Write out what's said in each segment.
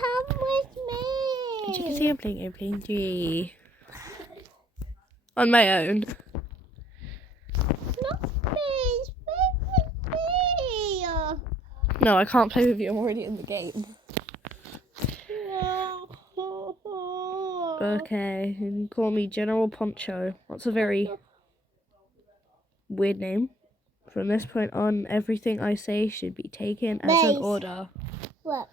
come with me. As you can see, I'm playing Airplane 3 on my own. No, please, play with me. No, I can't play with you. I'm already in the game. No. Okay, you can call me General Poncho. That's a very weird name. From this point on, everything I say should be taken as an Nice. order. Look,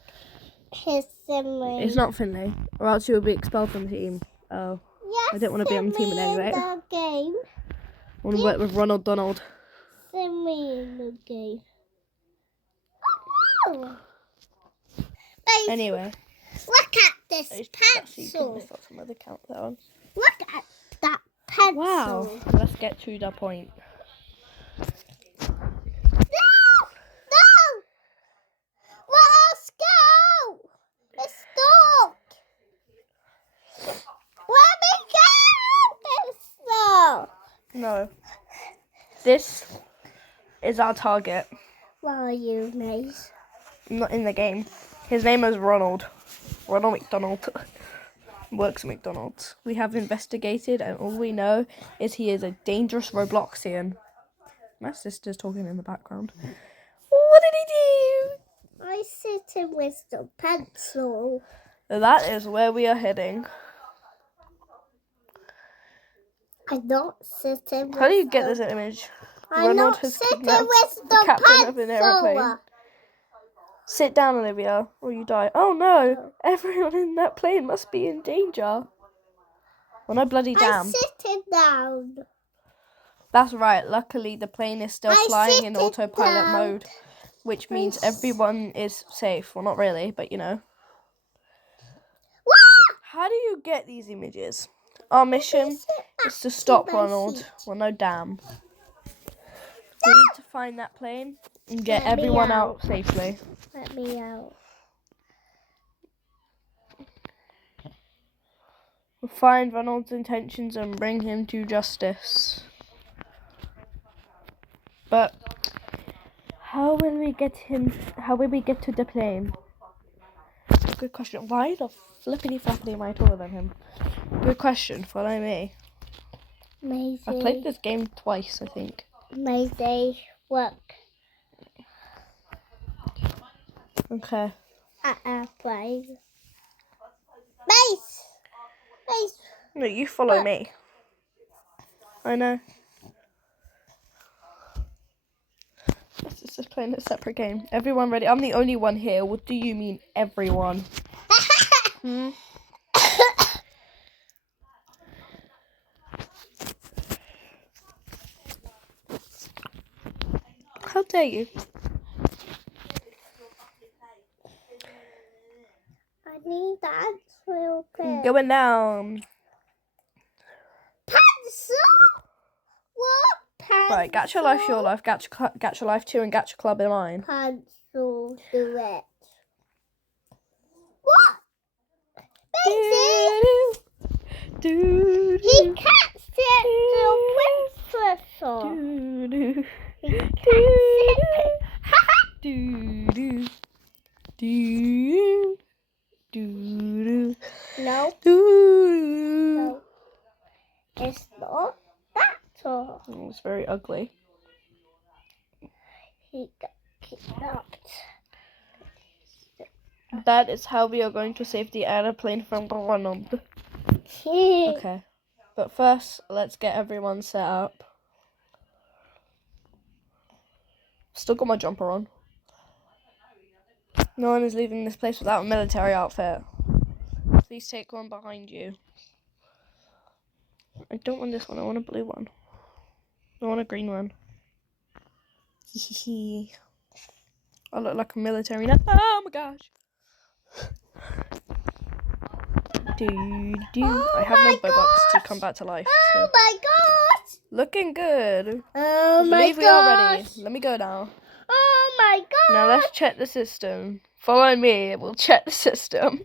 his sibling. It's not Finlay, or else you'll be expelled from the team. Oh, Yes, I don't want to be on the team anyway. The game. I want to work with Ronald Donald. Send me in the game. Oh. Anyway. Look at this pencil. Some other countdown. Look at that pencil. Wow. Let's get to the point. No! Let us go! Let's stop! Let me go! No. This is our target. Where are you, Mace? Not in the game. His name is Ronald. Ronald McDonald. Works at McDonald's. We have investigated, and all we know is he is a dangerous Robloxian. My sister's talking in the background. What did he do? I sit in with the pencil. That is where we are heading. I'm not sitting with How do you get this image? I'm Ronald not has sitting kidnapped with the the captain of an aeroplane. pencil. Sit down, Olivia, or you die. Oh no! Everyone in that plane must be in danger. Well, no bloody damn. I'm sitting down. That's right. Luckily, the plane is still flying in autopilot mode, which means everyone is safe. Well, not really, but you know. How do you get these images? Our mission is to stop Ronald. Well, no damn. We need to find that plane and get everyone out safely. Let me out. We'll find Ronald's intentions and bring him to justice. But how will we get to the plane? Good question. Why the flippity floppity am I taller than him? Good question. Follow me. Amazing. I played this game twice, I think. Amazing work. Okay. At airplane. Base. No, you follow me. I know. This is playing a separate game. Everyone ready? I'm the only one here. What do you mean, everyone? Hmm? How dare you? I need that real quick. Going down. Pencil? What pencil? Right, Gatcha Life's your life, Gatcha Life 2 and Gatcha Club are mine. Pencil, do it. What? Daisy? He can't sit the princess on. He can't sit. No. No. It's not that tall. Oh, it's very ugly. He got kidnapped. That is how we are going to save the airplane from Ronald. Okay. But first, let's get everyone set up. Still got my jumper on. No one is leaving this place without a military outfit. Please take one behind you. I don't want this one. I want a blue one. I want a green one. I look like a military now. Oh my gosh. I have no Bobucks to come back to life. Oh my gosh! Looking good. Oh my Believe we are ready. Let me go now. Oh my gosh! Now let's check the system. Follow me. We'll check the system.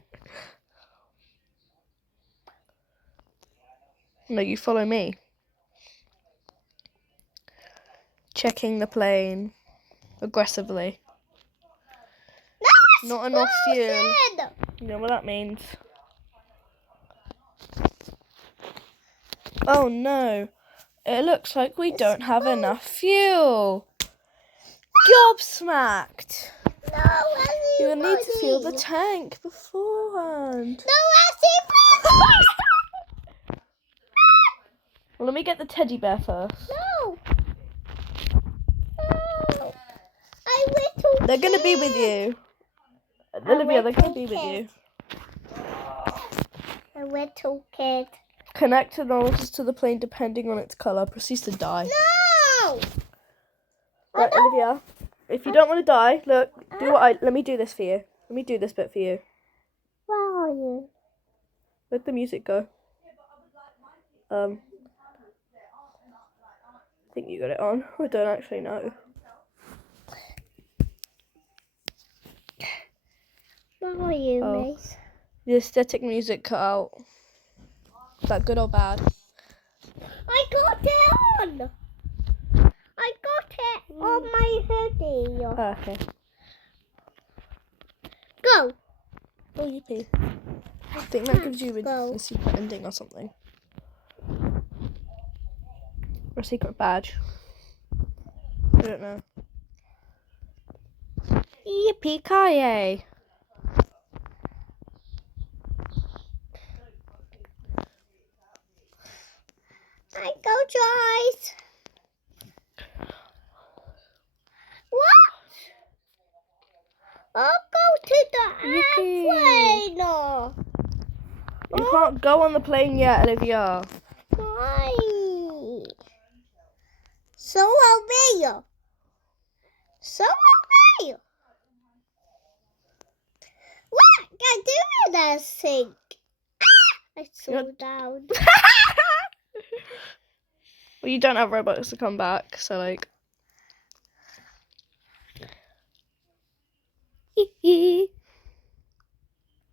No, you follow me. Checking the plane aggressively. No, Not enough fuel. You know what that means? Oh no. It looks like we don't have enough fuel. Gobsmacked. No, You need to fill the everybody. tank beforehand. No, everybody. Well, let me get the teddy bear first. No. No. I little They're going to be with you. Olivia, they're going to be with kid. you. A little kid. Connect the nozzles to the plane depending on its colour. Proceeds to die. No. Right, Olivia. If you don't want to die, look, let me do this for you. Let me do this bit for you. Where are you? Let the music go. I think you got it on. I don't actually know. Where are you, Oh. Mace? The aesthetic music cut out. Is that good or bad? I got it on. I got it on my hoodie. Oh, okay. Go. Oh, yippee. I think that gives you Go. a secret ending or something. Or a secret badge. I don't know. Yippee-ki-yay. I go, Joyce. What? I'll go to the Yippee. airplane. You can't go on the plane yet, Olivia. Why? So will we. So will we. What? I do that thing. I fell down. Well, you don't have Robux to come back, so like.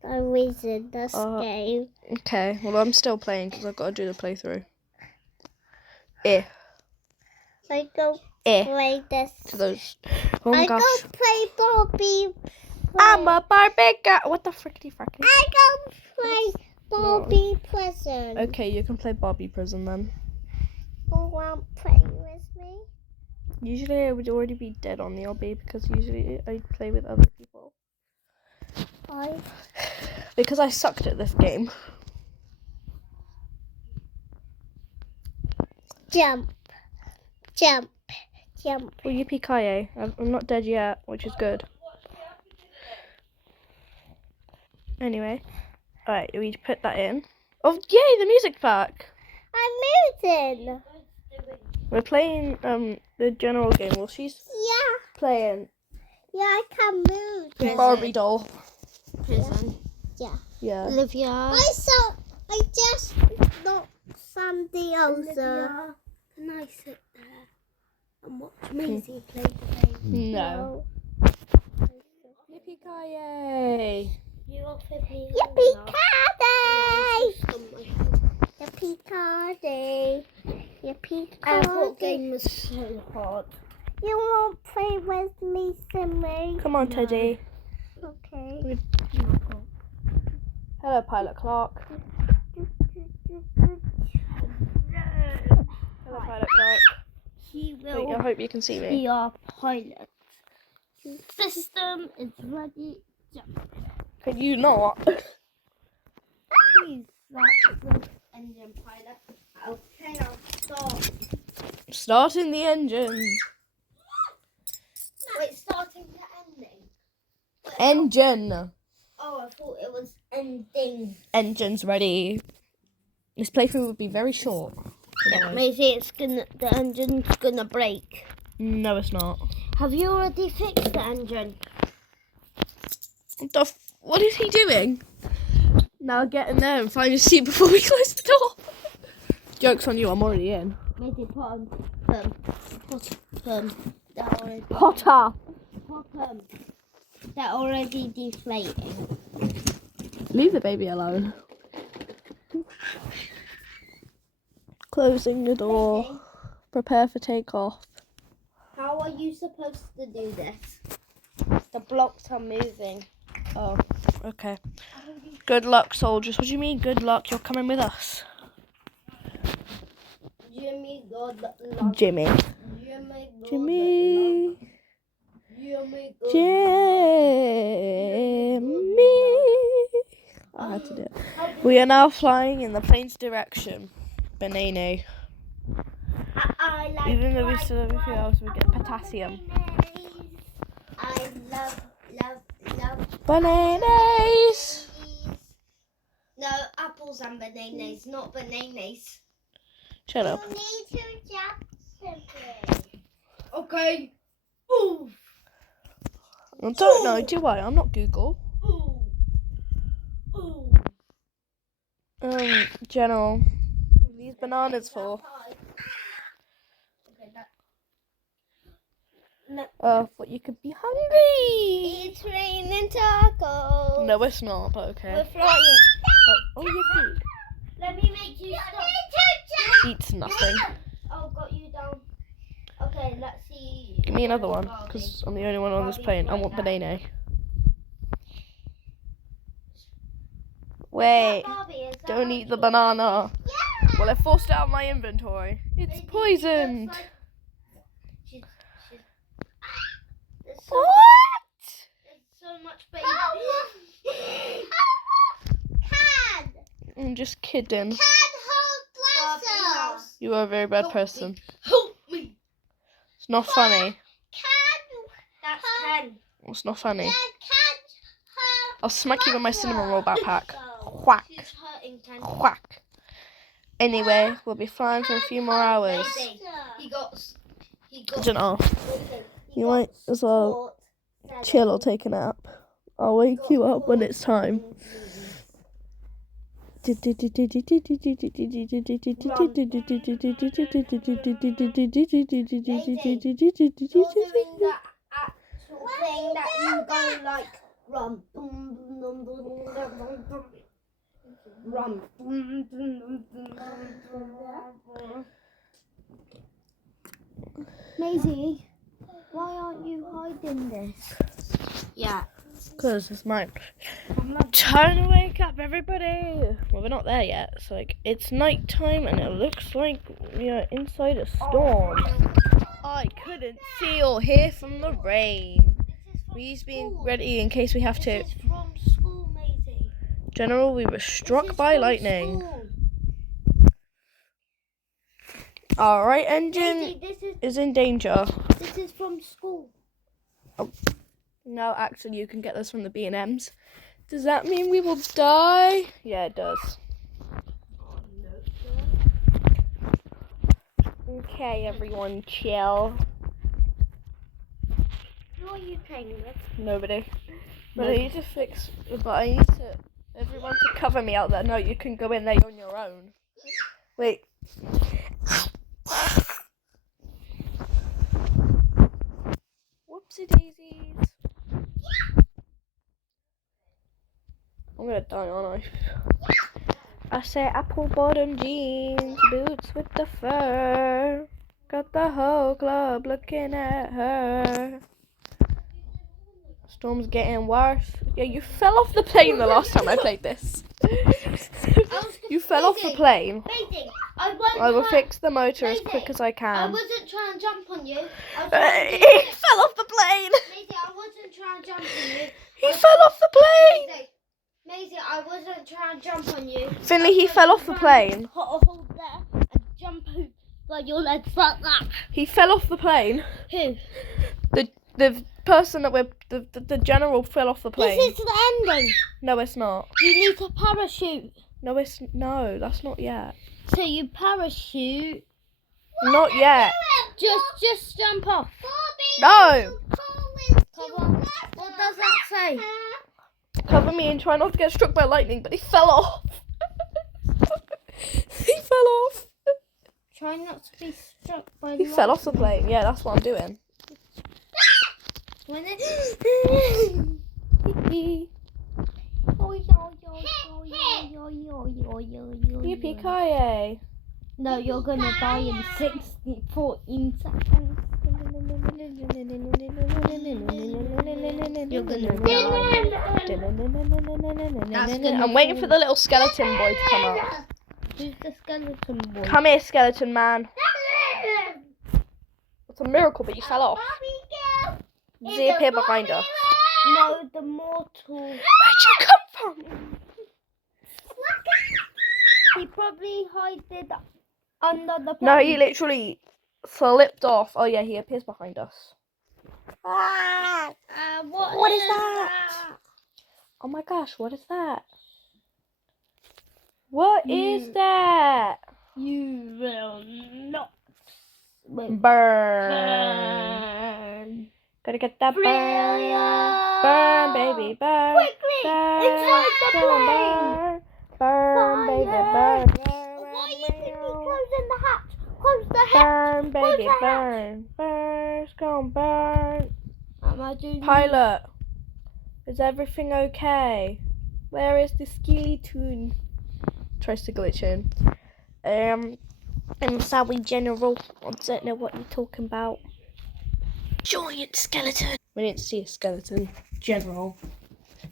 The reason this Uh, game. Okay, well I'm still playing because I've got to do the playthrough. Eh. I go Eh. play this. To those. Oh my I gosh. go play Bobby. I'm a Barbie girl. What the frickety fracky? I go play Bobby Prison. Okay, you can play Barbie Prison then. You want to play with me? Usually I would already be dead on the LB because usually I play with other people. Why? Because I sucked at this game. Jump. Jump. Jump. Well, yippee-ki-yay. I'm not dead yet, which is good. Anyway. Alright, we put that in. Oh, yay, the music pack! I'm moving. We're playing the general game. Well, she's Yeah. playing Yeah, I can move. the Barbie doll. Prison. Yeah. Yeah. Olivia. I just knocked somebody else. Olivia, can I sit there and watch Maisie play the game? No. Yippee-ki-yay! You offered me. Yippee-ki-yay! Yippee-ki-yay! Yippee-ki-yay! I thought game was so hard. You won't play with me, Simmy. Come on, Teddy. Okay. Hello, Pilot Clark. Hello, Pilot Clark. He Wait, will I hope you can see me. be our pilot. System is ready. Can you not? Please, that's the engine pilot. Okay, I'll start. Starting the engine. Wait, starting the ending. Engine. Oh, I thought it was ending. Engine's ready. This playthrough would be very short. Maybe the engine's gonna break. No, it's not. Have you already fixed the engine? What is he doing? Now get in there and find a seat before we close the door. Joke's on you, I'm already in. Maybe put on Potter. They're already deflating. Leave the baby alone. Closing the door. Okay. Prepare for takeoff. How are you supposed to do this? The blocks are moving. Oh. Okay. Good luck, soldiers. What do you mean, good luck? You're coming with us. Jimmy, good luck. Jimmy. Jimmy, good Jimmy. luck. Jimmy, good Jimmy. I had to do it. We are now flying in the plane's direction. Banana. I like Even though we still have a few hours, we get potassium. I love Bananas. bananas. No, apples and bananas, not bananas. Shut up. You need to jump simply. Okay. Ooh. I don't know, do I? I'm not Google. Ooh. Ooh. General. These bananas for. Okay, that. What you could be hungry. It's raining tacos. No, it's not, but okay. We're flying. Oh, yippee. Let me make you stop. Eats nothing. Oh, got you down. Okay, let's see. Give me another one, because I'm the only one on this plane. I want banana. Wait, don't eat the banana. Yeah. Well, I forced it out of my inventory. It's poisoned. There's so much baby. Can. I'm just kidding. Can hold blossom. You are a very bad person. Help me. It's not funny. That's Ken. It's not funny. Can I'll smack you with my cinnamon roll backpack. Whack. She's hurting Ken. Whack. Anyway, we'll be flying for a few more hours. He got. I don't know. You might as well chill or take a nap. I'll wake you up when it's time. Thing that you go like rum. Maisie, why aren't you hiding this? Yeah. Because it's my time to wake up, everybody. Well, we're not there yet. It's like, it's night time and it looks like we are inside a storm. I couldn't see or hear from the rain. Please be ready in case we have to. This is from school, Maisie. General, we were struck by lightning. Our right engine Maisie, is in danger. this is from school. No, actually, you can get this from the B&Ms. Does that mean we will die? Yeah, it does. Okay, everyone, chill. Who are you playing with? Nobody. But I need to fix. But I need to. Everyone to cover me out there. No, you can go in there on your own. Wait. Whoopsie daisies. I'm gonna die, aren't I? I say apple bottom jeans, boots with the fur. Got the whole club looking at her. Storm's getting worse. Yeah, you fell off the plane the last time I played this. You fell off the plane. Maisie, I will fix the motor as quick as I I can. wasn't trying to jump on you. He fell off the plane. Maisie, I wasn't trying to jump on you. He fell off the plane. Maisie, I wasn't trying to jump on you. Finley, he fell off the plane. Hold there and jump out by your legs like that. He fell off the plane. Who? The person that we're the general fell off the plane. This is the ending. No, it's not. You need to parachute. No, that's not yet. So you parachute. Not yet. Just jump off. No. Come on. What does that say? Cover me and try not to get struck by lightning, but he fell off. He fell off. Try not to be struck by He fell off the plane. Yeah, that's what I'm doing. When it... Yippee-ki-yay. No, you're gonna die in 14 seconds. You're gonna I'm waiting for the little skeleton boy to come up. Who's the skeleton boy? Come here, skeleton man. It's a miracle, but you fell off. Does he appear behind us? No, the mortal. Where'd you come from? He probably hid under the plane. No, he literally slipped off. Oh yeah, he appears behind us. What is that? Oh my gosh, what is that? What is that? You will not Burn. Gotta get that burn. Brilliant. Burn, baby, burn. Quickly, Burn. inside the Burn, burn, baby, Fire. burn. Why are you quickly closing the hatch? Close the hatch. Burn, baby, Close the burn. Burn, it's gonna burn. Imagine Pilot, is everything okay? Where is the skeleton? Tries to glitch in. I'm sorry, General. I don't know what you're talking about. Giant skeleton. We need to see a skeleton, General.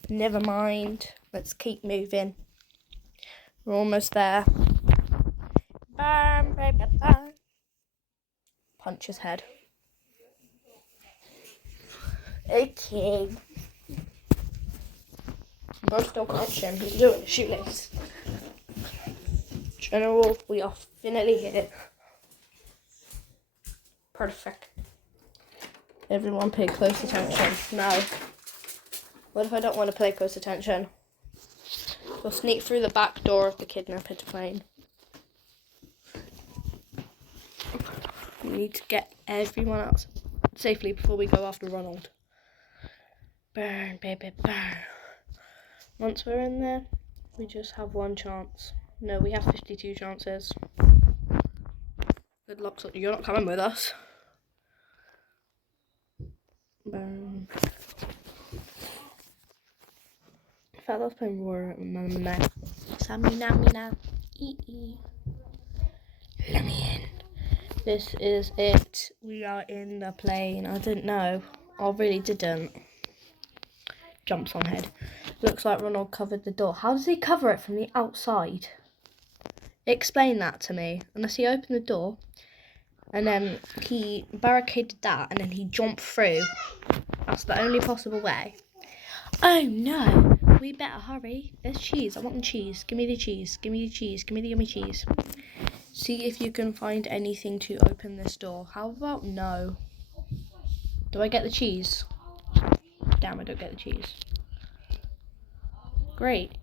Never mind. Let's keep moving. We're almost there. Burn, baby, burn. Punch his head. Okay. Bro still can't him. He's doing a shoelace. General, we are finally here. Perfect. Everyone pay close attention. Now, what if I don't want to pay close attention? We'll sneak through the back door of the kidnapped plane. We need to get everyone else safely before we go after Ronald. Burn, baby, burn. Once we're in there, we just have one chance. No, we have 52 chances. Good luck, you're not coming with us. Burn. In fact, let's play Roar. Samina. Let me in. This is it. We are in the plane. I didn't know. I really didn't. Jumps on head. Looks like Ronald covered the door. How does he cover it from the outside? Explain that to me. Unless he opened the door and then he barricaded that and then he jumped through. That's the only possible way. Oh no, we better hurry. There's cheese. I want the cheese. Give me the cheese. Give me the cheese. Give me the yummy cheese. See if you can find anything to open this door. How about no? Do I get the cheese? Damn, I don't get the cheese. Great.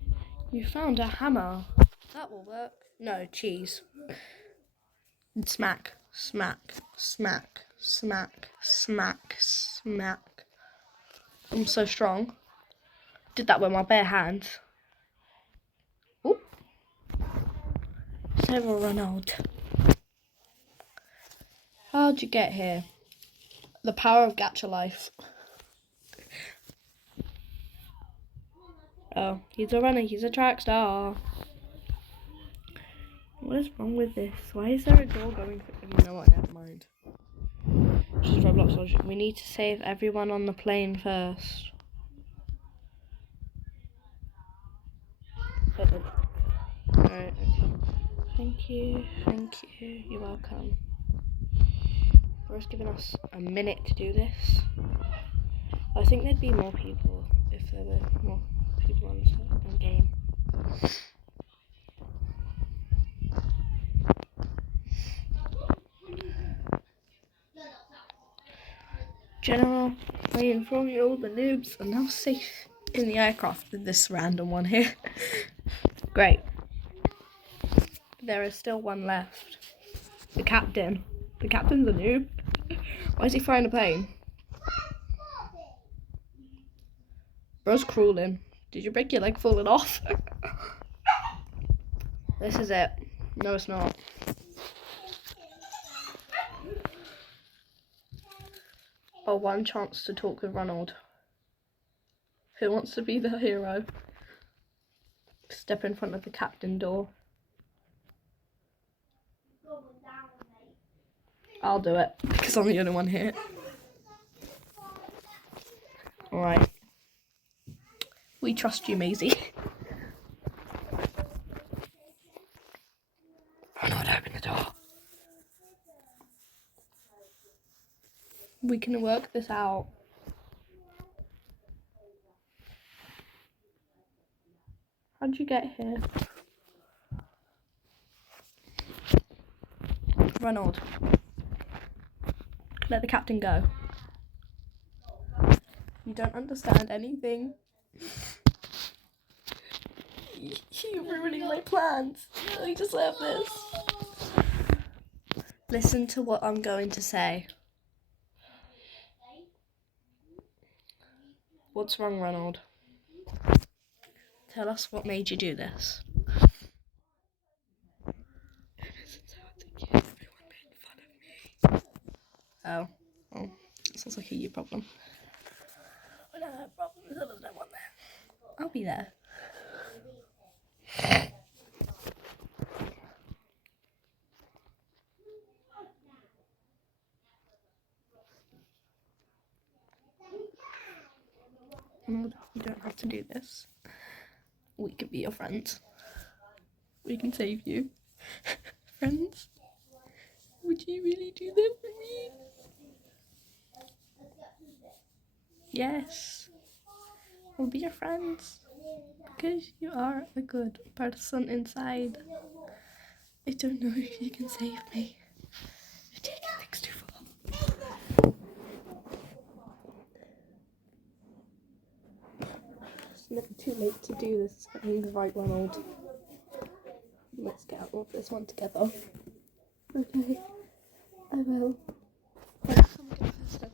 You found a hammer. That will work. No, cheese. Smack, smack, smack, smack, smack, smack. I'm so strong. Did that with my bare hands. Ooh. Sarah Ronald. How'd you get here? The power of Gacha Life. Oh, he's a runner, he's a track star. What is wrong with this? Why is there a door going through? You know what, never mind. Just Roblox logic. We need to save everyone on the plane first. Alright. Thank you, you're welcome. Bro's giving us a minute to do this. I think there'd be more people if there were more people on the game. General, I inform you all the noobs are now safe in the aircraft with this random one here. Great. There is still one left. The captain. The captain's a noob. Why is he flying a plane? Bro's crawling. Did you break your leg falling off? This is it. No, it's not. Oh, one chance to talk with Ronald. Who wants to be the hero? Step in front of the captain door. I'll do it, because I'm the only one here. Alright. We trust you, Maisie. Ronald, open the door. We can work this out. How'd you get here? Ronald. Let the captain go. You don't understand anything. You're ruining my plans. I deserve this. Listen to what I'm going to say. What's wrong, Ronald? Tell us what made you do this. Oh, sounds like a you problem. I don't have problems, there's no one there. I'll be there. You don't have to do this. We can be your friends. We can save you. Friends? Would you really do that for me? Yes. We'll be your friends. Because you are a good person inside. I don't know if you can save me. You're taking things too far. It's never too late to do this thing right, Ronald. Let's get out of this one together. Okay, I will. Right, I'm gonna fix it.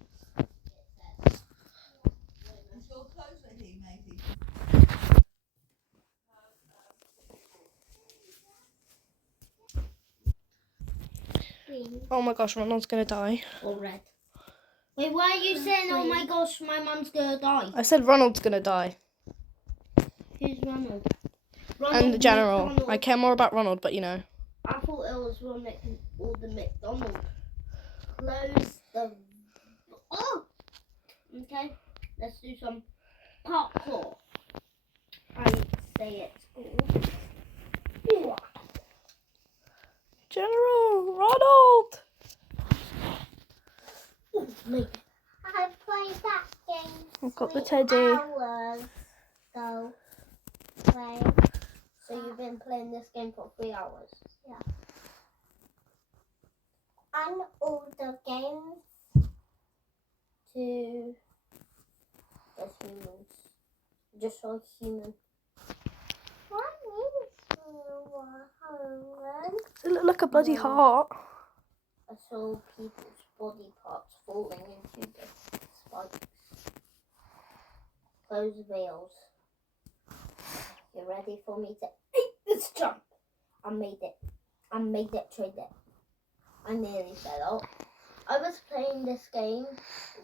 Green Oh my gosh, Ronald's gonna die. or red? Wait, why are you saying, oh my gosh, my mum's gonna die? I said Ronald's gonna die. Who's Ronald? And the general. McDonald. I care more about Ronald, but you know. I thought it was Ronald or the McDonald. Close the... Oh! Okay, let's do some parkour. I say it's called... General, Ronald! I played that game. I've got the teddy. Hours ago. Play. So you've been playing this game for 3 hours? Yeah. And all the games to just humans. Just so human. What means human? Does it look like a bloody heart? I saw people's body parts falling into the spikes. Close veils. You ready for me to eat this jump? I made it. Trade it. I nearly fell out. I was playing this game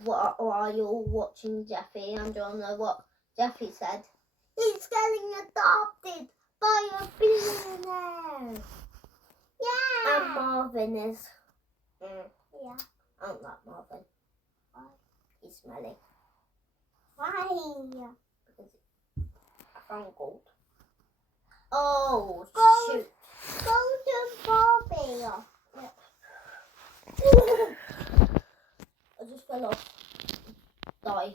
while you're watching Jeffy, and you'll know what Jeffy said. He's getting adopted by a billionaire. Yeah. And Marvin is. Yeah. I don't like Marvin. Why? He's smelly. Why? Because I found gold. Oh, shoot. Golden Barbie. I just fell off. Die.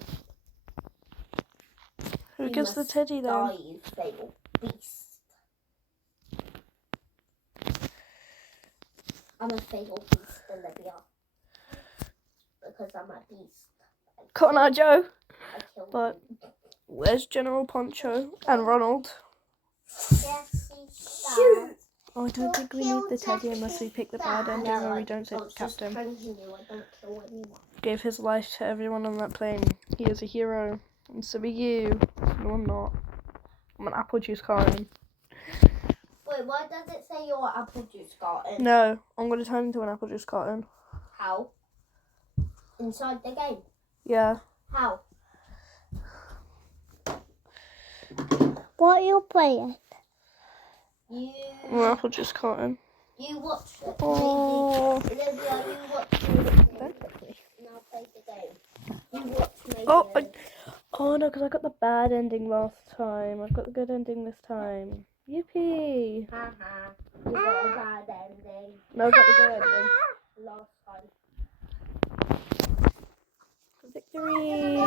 Who You gives the must teddy then? Die, you fatal beast. I'm a fatal beast, Olivia. Because I'm a beast. Cotton Eye Joe. I killed But you. where's General Poncho and Ronald? Yes, shoot! Oh, I don't think we need the teddy unless we pick the bad ending or we don't save the captain. I don't kill anyone. Gave his life to everyone on that plane. He is a hero. And so are you. No, I'm not. I'm an apple juice carton. Wait, why does it say you're an apple juice carton? No, I'm going to turn into an apple juice carton. How? Inside the game? Yeah. How? What are you playing? I'm an apple juice carton. You watch it. Oh. Olivia, you watch it. Don't hit me. Now play the game. You watch me. Oh, Oh no, because I got the bad ending last time. I've got the good ending this time. Yippee! Haha. You got a bad ending. No, I got the good ending. Last time. Victory!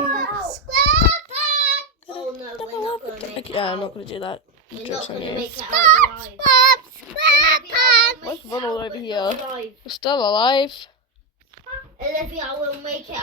Oh no, we're not going to make it Yeah, out. I'm not going to do that. You're Joke's not on going to you. make it out alive. Where's Ronald over here? Alive. We're still alive. Olivia will make it out